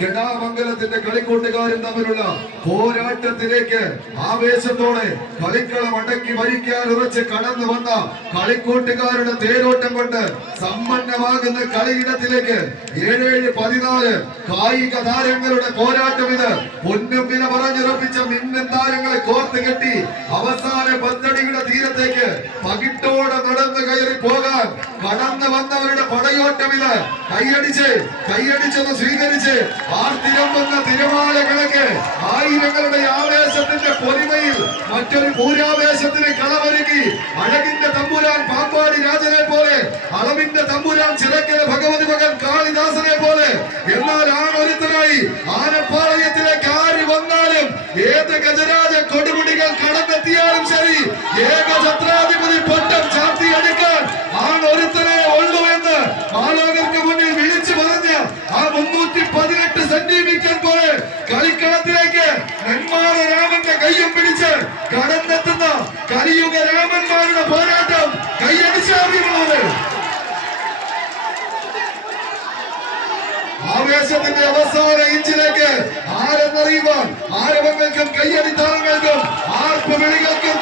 കെടാമംഗലത്തിന്റെ കളിക്കൂട്ടുകാരും തമ്മിലുള്ള പോരാട്ടത്തിലേക്ക് ആവേശത്തോടെ കളിക്കളം അടക്കി ഭരിക്കാൻ ഉറച്ച് കടന്നു വന്ന കളിക്കൂട്ടുകാരുടെ തേരോട്ടം കൊണ്ട് സമ്പന്നമാകുന്ന കളിയിടത്തിലേക്ക് 7-14 കായിക താരങ്ങളുടെ പോരാട്ടം ഇത്. പൊന്നും വില പറഞ്ഞുറപ്പിച്ച മിന്നൻ താരങ്ങളെ കോർത്ത് കെട്ടി അവസാന പത്തടിയുടെ തീരത്തേക്ക് പകിട്ടോടെ നടന്നു കയറി പോകാൻ കടന്നു വന്നവരുടെ പടയോട്ടം ഇത്. കൈയടിച്ചൊന്ന് സ്വീകരിച്ച് ആർത്തിരമ്പുന്ന തിരമാലകളൊക്കെ ആയിരങ്ങളുടെ ആവേശത്തിന്റെ പൊലിമയിൽ മറ്റൊരു പൂരാവേശത്തിന് കളമൊരുക്കി അഴകിന്റെ തമ്പുരാൻ പാമ്പാടി രാജനെ പോലെ, അളവിന്റെ തമ്പുരാൻ ചിറക്കര ഭഗവതി മകൻ കാളിദാസനെ പോലെ. എന്നാൽ ആണൊരുത്തനായി ആനപ്പാളയത്തിലേക്ക് ആര് വന്നാലും, ഏത് ഗജരാജ കൊടുമുടികൾ കടന്നെത്തിയാലും ശരി, ഏകഛത്രാധിപതി പട്ടം ചാർത്തിയെടുക്കാൻ ആണൊരുത്തനെ ഉള്ളൂ എന്ന് മാലോകർക്ക് മുന്നിൽ വിളിച്ചു പറഞ്ഞ ആ 318 സെന്റിമീറ്റർ പോലെ കളിക്കളത്തിലേക്ക് നെന്മാറ രാമന്റെ കയ്യും പിടിച്ച് കടന്നെത്തുന്ന കലിയുഗ രാമന്മാരുടെ പോരാട്ടം കൈയടിച്ചറിയുന്നത്. ആവേശത്തിന്റെ അവസാന ഇഞ്ചിലേക്ക് ആരെന്നറിയുവാൻ ആരവങ്ങൾക്കും കയ്യടി താളങ്ങൾക്കും ആർപ്പ് വിളികൾക്കും